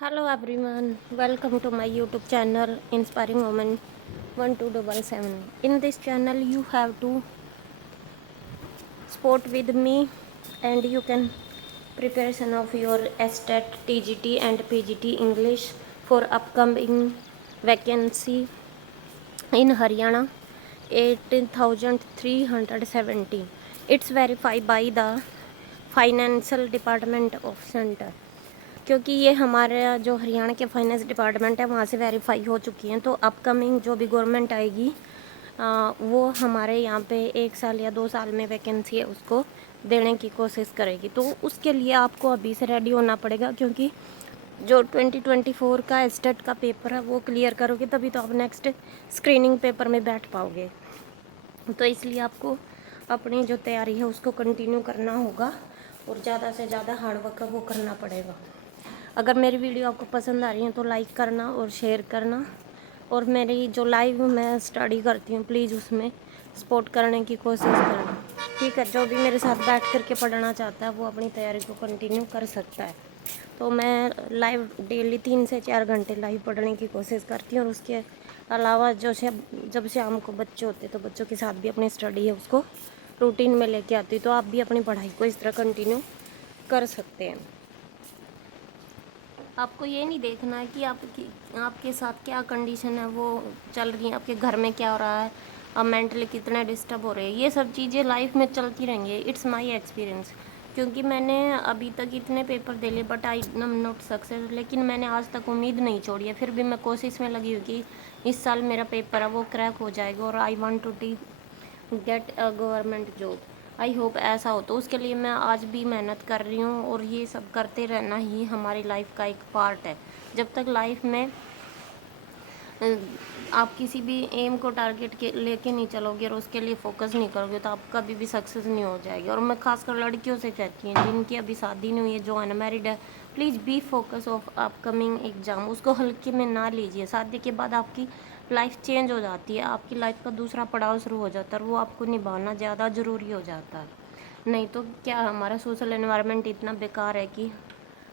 Hello everyone, welcome to my YouTube channel Inspiring Woman 1277. In this channel you have to support with me and you can preparation of your STAT, TGT and PGT English for upcoming vacancy in Haryana 18,370. It's verified by the Financial Department of Center, क्योंकि ये हमारा जो हरियाणा के finance department है वहाँ से verify हो चुकी हैं। तो अपकमिंग जो भी गवर्नमेंट आएगी वो हमारे यहाँ पे 1 साल या 2 साल में वैकेंसी है उसको देने की कोशिश करेगी। तो उसके लिए आपको अभी से रेडी होना पड़ेगा, क्योंकि जो 2024 का स्टेट का पेपर है वो क्लियर करोगे तभी तो आप नेक्स्ट स्क्रीनिंग पेपर में बैठ पाओगे। तो इसलिए आपको अपनी जो तैयारी है उसको कंटिन्यू करना होगा और ज़्यादा से ज़्यादा हार्डवर्क वो करना पड़ेगा। अगर मेरी वीडियो आपको पसंद आ रही है तो लाइक करना और शेयर करना, और मेरी जो लाइव मैं स्टडी करती हूँ प्लीज़ उसमें सपोर्ट करने की कोशिश करना, ठीक है। जो भी मेरे साथ बैठ करके पढ़ना चाहता है वो अपनी तैयारी को कंटिन्यू कर सकता है। तो मैं लाइव डेली 3 से 4 घंटे लाइव पढ़ने की कोशिश करती हूँ, और उसके अलावा जब शाम को बच्चे होते तो बच्चों के साथ भी अपनी स्टडी है उसको रूटीन में लेके आती हूँ। तो आप भी अपनी पढ़ाई को इस तरह कंटिन्यू कर सकते हैं। आपको ये नहीं देखना है कि आपके साथ क्या कंडीशन है वो चल रही है, आपके घर में क्या हो रहा है, आप मेंटली कितने डिस्टर्ब हो रहे हैं। ये सब चीज़ें लाइफ में चलती रहेंगी। इट्स माय एक्सपीरियंस, क्योंकि मैंने अभी तक इतने पेपर दे लिए but I am not success, लेकिन मैंने आज तक उम्मीद नहीं छोड़ी है। फिर भी मैं कोशिश में लगी हुई कि इस साल मेरा पेपर है वो क्रैक हो जाएगा और I want to get a government job. I hope ऐसा हो। तो उसके लिए मैं आज भी मेहनत कर रही हूँ, और ये सब करते रहना ही हमारी लाइफ का एक पार्ट है। जब तक लाइफ में आप किसी भी एम को टारगेट के लेके नहीं चलोगे और उसके लिए फोकस नहीं करोगे तो आप कभी भी सक्सेस नहीं हो जाएगी। और मैं खासकर लड़कियों से कहती हूँ जिनकी अभी शादी नहीं हुई है, जो अनमैरिड है, please be focus of upcoming exam. उसको हल्के में ना लीजिए। शादी के बाद आपकी लाइफ चेंज हो जाती है, आपकी लाइफ का दूसरा पड़ाव शुरू हो जाता है, और वो आपको निभाना ज़्यादा ज़रूरी हो जाता है। नहीं तो क्या, हमारा सोशल एनवायरनमेंट इतना बेकार है कि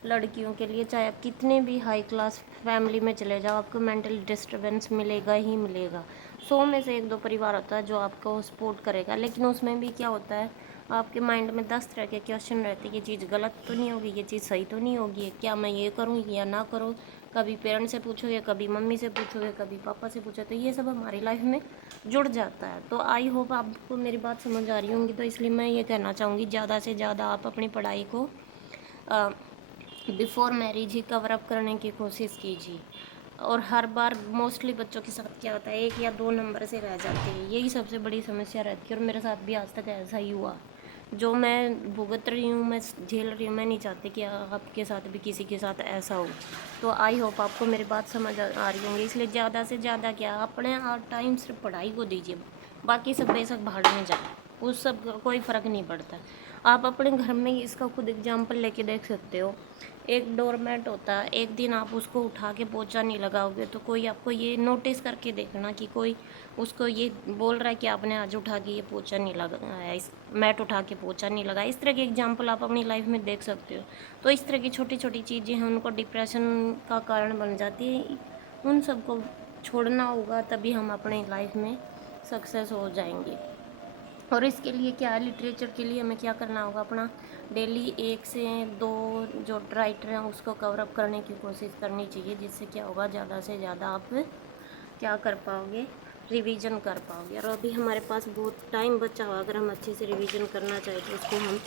लड़कियों के लिए चाहे आप कितने भी हाई क्लास फैमिली में चले जाओ आपको मेंटल डिस्टर्बेंस मिलेगा ही मिलेगा। 100 में से 1-2 परिवार होता है जो आपको सपोर्ट करेगा, लेकिन उसमें भी क्या होता है, आपके माइंड में 10 तरह के क्वेश्चन रहते हैं। ये चीज़ गलत तो नहीं होगी, ये चीज़ सही तो नहीं होगी, क्या मैं ये करूँ या ना करूँ। कभी पेरेंट्स से पूछोगे, कभी मम्मी से पूछोगे, कभी पापा से पूछो, तो ये सब हमारी लाइफ में जुड़ जाता है। तो आई होप आपको मेरी बात समझ आ रही होंगी। तो इसलिए मैं ये कहना चाहूँगी, ज़्यादा से ज़्यादा आप अपनी पढ़ाई को बिफ़ोर मैरिज ही कवर अप करने की कोशिश कीजिए। और हर बार मोस्टली बच्चों के साथ क्या होता है, 1 या 2 नंबर से रह जाते हैं। यही सबसे बड़ी समस्या रहती है, और मेरे साथ भी आज तक ऐसा ही हुआ। जो मैं भुगत रही हूँ, मैं झेल रही हूँ, मैं नहीं चाहती कि आपके साथ भी किसी के साथ ऐसा हो। तो आई होप आपको मेरी बात समझ आ रही होंगी। इसलिए ज़्यादा से ज़्यादा क्या, अपने टाइम सिर्फ पढ़ाई को दीजिए, बाकी सब बेशक भाड़ में जाए, उस सब का कोई फ़र्क नहीं पड़ता। आप अपने घर में ही इसका खुद एग्जाम्पल लेके देख सकते हो। एक डोरमेट होता है, एक दिन आप उसको उठा के पोछा नहीं लगाओगे तो कोई आपको ये नोटिस करके देखना कि कोई उसको ये बोल रहा है कि आपने आज उठा के ये पोछा नहीं लगाया, इस मैट उठा के पोछा नहीं लगाया। इस तरह के एग्जाम्पल आप अपनी लाइफ में देख सकते हो। तो इस तरह की छोटी छोटी चीज़ें हैं, उनको डिप्रेशन का कारण बन जाती है। उन सबको छोड़ना होगा, तभी हम अपने लाइफ में सक्सेस हो जाएंगे। और इसके लिए क्या है, लिटरेचर के लिए हमें क्या करना होगा, अपना डेली 1 से 2 जो राइटर हैं उसको कवर अप करने की कोशिश करनी चाहिए। जिससे क्या होगा, ज़्यादा से ज़्यादा आप क्या कर पाओगे, रिवीजन कर पाओगे। और अभी हमारे पास बहुत टाइम बचा हुआ, अगर हम अच्छे से रिवीजन करना चाहें तो उसको हम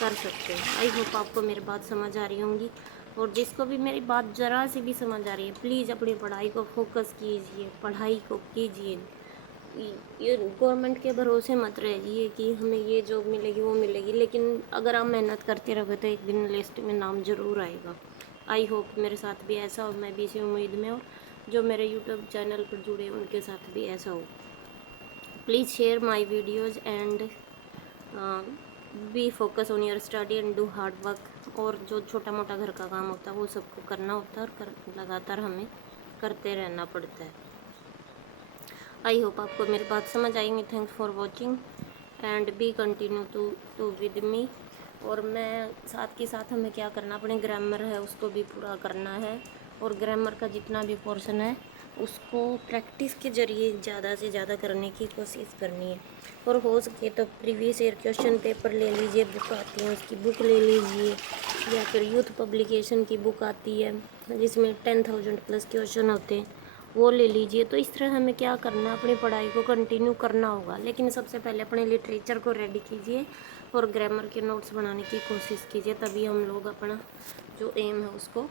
कर सकते हैं। आई होप आपको मेरी बात समझ आ रही होंगी। और जिसको भी मेरी बात ज़रा सी भी समझ आ रही है, प्लीज़ अपनी पढ़ाई को फोकस कीजिए, पढ़ाई को कीजिए। ये गवर्नमेंट के भरोसे मत रहिए कि हमें ये जॉब मिलेगी वो मिलेगी, लेकिन अगर आप मेहनत करते रहोगे तो एक दिन लिस्ट में नाम ज़रूर आएगा। आई होप मेरे साथ भी ऐसा हो, मैं भी इसी उम्मीद में हूँ। जो मेरे यूट्यूब चैनल पर जुड़े हैं उनके साथ भी ऐसा हो। Please share my videos and B focus on your study and do hard work. और जो छोटा मोटा घर का काम होता है वो सबको करना होता है, और लगातार हमें करते रहना पड़ता है। आई होप आपको मेरी बात समझ आएंगी। Thanks for watching and be continue to with me. और मैं साथ के साथ हमें क्या करना, अपने ग्रामर है उसको भी पूरा करना है, और ग्रामर का जितना भी पोर्शन है उसको प्रैक्टिस के ज़रिए ज़्यादा से ज़्यादा करने की कोशिश करनी है। और हो सके तो प्रीवियस ईयर क्वेश्चन पेपर ले लीजिए, बुक आती है उसकी बुक ले लीजिए, या फिर यूथ पब्लिकेशन की बुक आती है जिसमें 10,000 प्लस क्वेश्चन होते हैं, वो ले लीजिए। तो इस तरह हमें क्या करना है, अपनी पढ़ाई को कंटिन्यू करना होगा, लेकिन सबसे पहले अपने लिटरेचर को रेडी कीजिए और ग्रामर के नोट्स बनाने की कोशिश कीजिए, तभी हम लोग अपना जो एम है उसको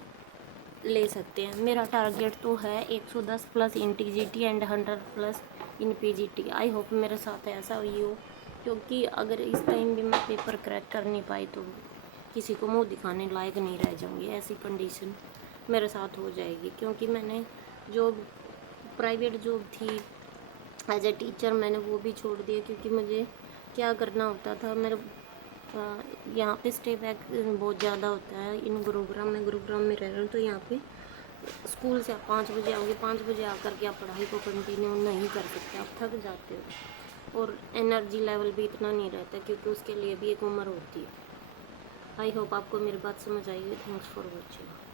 ले सकते हैं। मेरा टारगेट तो है 110 plus in TGT and 100 plus in PGT. I hope मेरे साथ ऐसा हुई हो, क्योंकि अगर इस टाइम भी मैं पेपर क्रैक कर नहीं पाई तो किसी को मुंह दिखाने लायक नहीं रह जाऊंगी, ऐसी कंडीशन मेरे साथ हो जाएगी। क्योंकि मैंने जो प्राइवेट जॉब थी एज ए टीचर मैंने वो भी छोड़ दिया, क्योंकि मुझे क्या करना होता था, मेरे यहाँ पे स्टे बैक बहुत ज़्यादा होता है इन गुरुग्राम में रह रहा हूँ। तो यहाँ पे स्कूल से आप 5 बजे आओगे, 5 बजे आकर के आप पढ़ाई को कंटिन्यू नहीं कर सकते, आप थक जाते हो और एनर्जी लेवल भी इतना नहीं रहता, क्योंकि उसके लिए भी एक उम्र होती है। आई होप आपको मेरी बात समझ आई है। Thanks for watching.